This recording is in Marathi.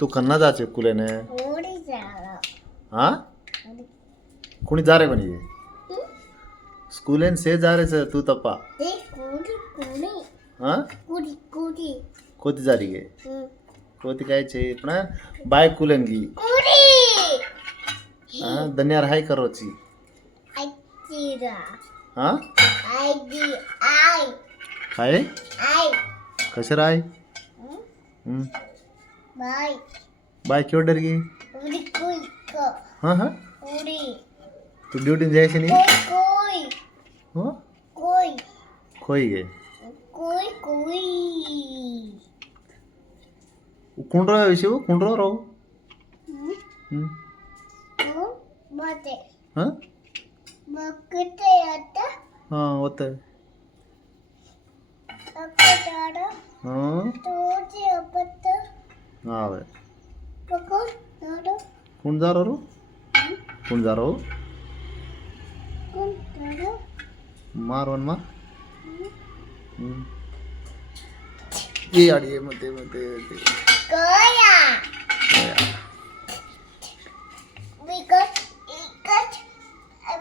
तू कन्ना जाचे कुलेने ओडी जाला हाँ कुणी जा रे बनी स्कूलेन से जा रे से तू तप्पा ए कोडी कोडी हाँ कोडी कोडी कोती जा रही है कोती काय छे पण बाय कुलेन गी कोडी हाँ धन्यार हाय करोची आई तीरा हाँ आई दी आई काय आई कशर आय बाय बाय क्यों डर गई ओडी कोई को हाँ हाँ ओडी तू ड्यूटी जायची नाही कोई हो कोई खोई गे कोई कोई कुंडरो विषय कुंडरो राहू कोण बाते हाँ बकते आता हाँ होतं अकटाडा हाँ तोचे अपत हाँ वे पको तोडो कुण जा रो कुण जा रो कोण तोडो मार वन मार ये आड़ी मते मते कोया